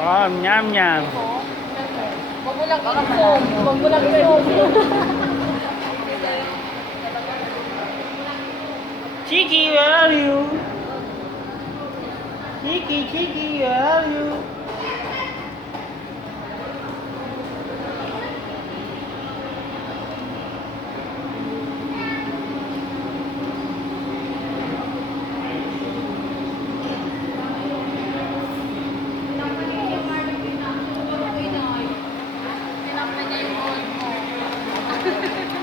Oh, nyam nyam. Huwag mo lang i-zoom. Huwag mo lang i-zoom. Chiki, where are you? Chiki, Chiki, where are you?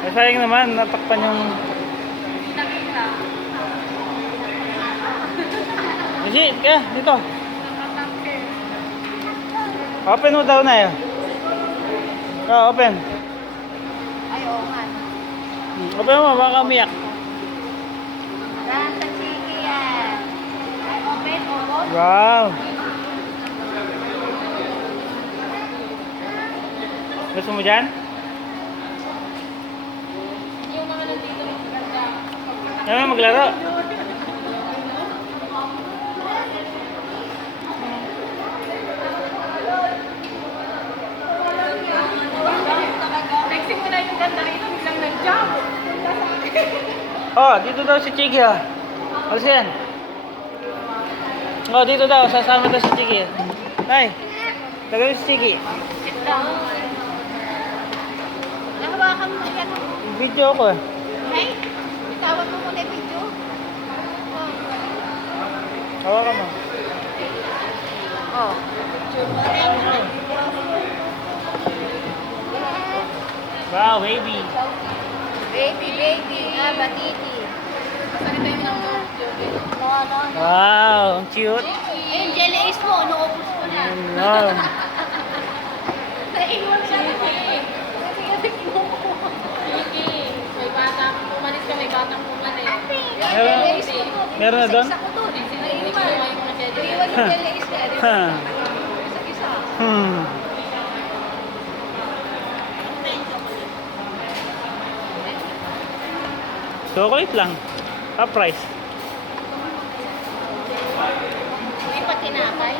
Eh, sayang naman, natakpan yung... Kasi, kaya, dito. Open mo daw na yun. Oh, open. Ay, oo nga. Open mo, baka umiyak. Nasa chiki yan. Ay, open, open. Wow. Gusto mo dyan? Yung mga nandito maganda. Ayaw mo maglaro. Nexting mo na yung ganda rito, biglang nag-jump. Oh, dito daw si Chiki ah. Alas yan. Oh, dito daw. Sasama daw si Chiki. Nay, tagay si Chiki. Sit down. Nakabakan mo yan. Video ako eh. Hey, itawan mo muna yung video. Hawakan mo. Oh. Wow, baby. Baby, batiti. Salita yung ng no. Wow, ang cute. Yung jelly ace mo, naubos ko na. Wow. Naiwan siya na Sige, may batang pumalis ka, may batang pumalis. Meron- Jelly ace mo to. meron na doon? Isa ko to. Naiwan yung mga jelly ace. Naiwan yung jelly ace na. Ha. Isa-isa. Chocolate lang. Half price. May patinapay.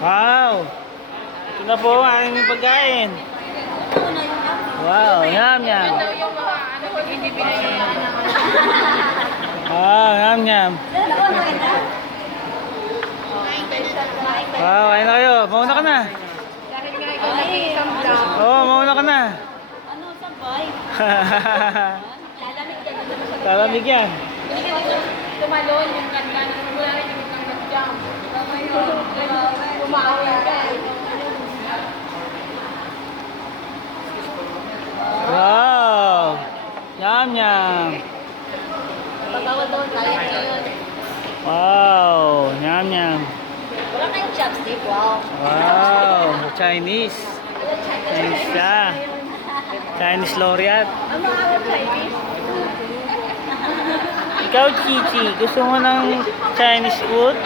Wow. Ito na po ang aming pagkain. Wow, yum yum. Daw yung mga ano pag hindi pinayayaan ng Wow, yum yum. Wow, ayun na kayo. Mauna ka na. dahil nga ikaw nag-iisang vlog. Oo, mauna ka na. Ano sabay? Lalamig ka dito sa Talamig yan. Hindi ka dito tumalon yung ganda ng wala rin yung ng nag-jump. Umawin ka. Wow. Yum yum. Pagkawal daw tayo ngayon. Wow, yum yum. Wala kayong chopstick, wow. Wow, Chinese. Chinese siya. Chinese laureate. Ano ang Chinese? Ikaw, Chichi, gusto mo ng Chinese food?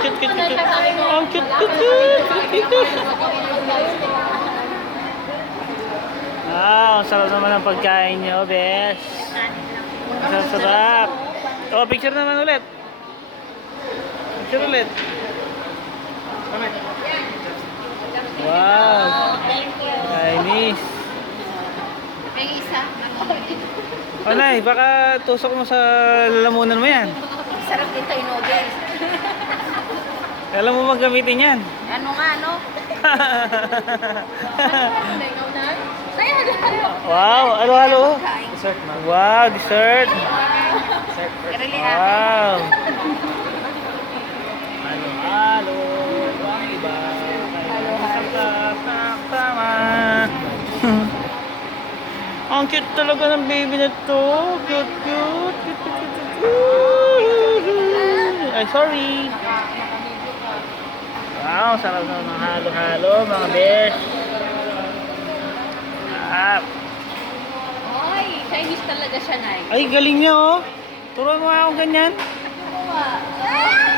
Cute, cute, cute. Ang cute, cute, cute, cute. Wow, ang sarap naman ang pagkain nyo, bes. Ang sarap. Oh, picture naman ulit. Picture ulit. Wow, Thank you. Chinese. May isa. Oh, Nay, baka tusok mo sa lalamunan mo yan. Sarap dito yung noodles. Alam mo maggamitin yan. Ano nga, no? Wow, halo-halo. Dessert, Wow, dessert. Really Wow. Halo-halo. Ang iba. Tama. Ang cute talaga ng baby na to. Cute, cute. Cute, cute, cute, cute. Ay, sorry. Wow, sarap na mga halo-halo, mga besh. Ay, Chinese talaga siya, Nay. Ay, galing niya oh. Turuan mo nga ako ganyan. Ano nga?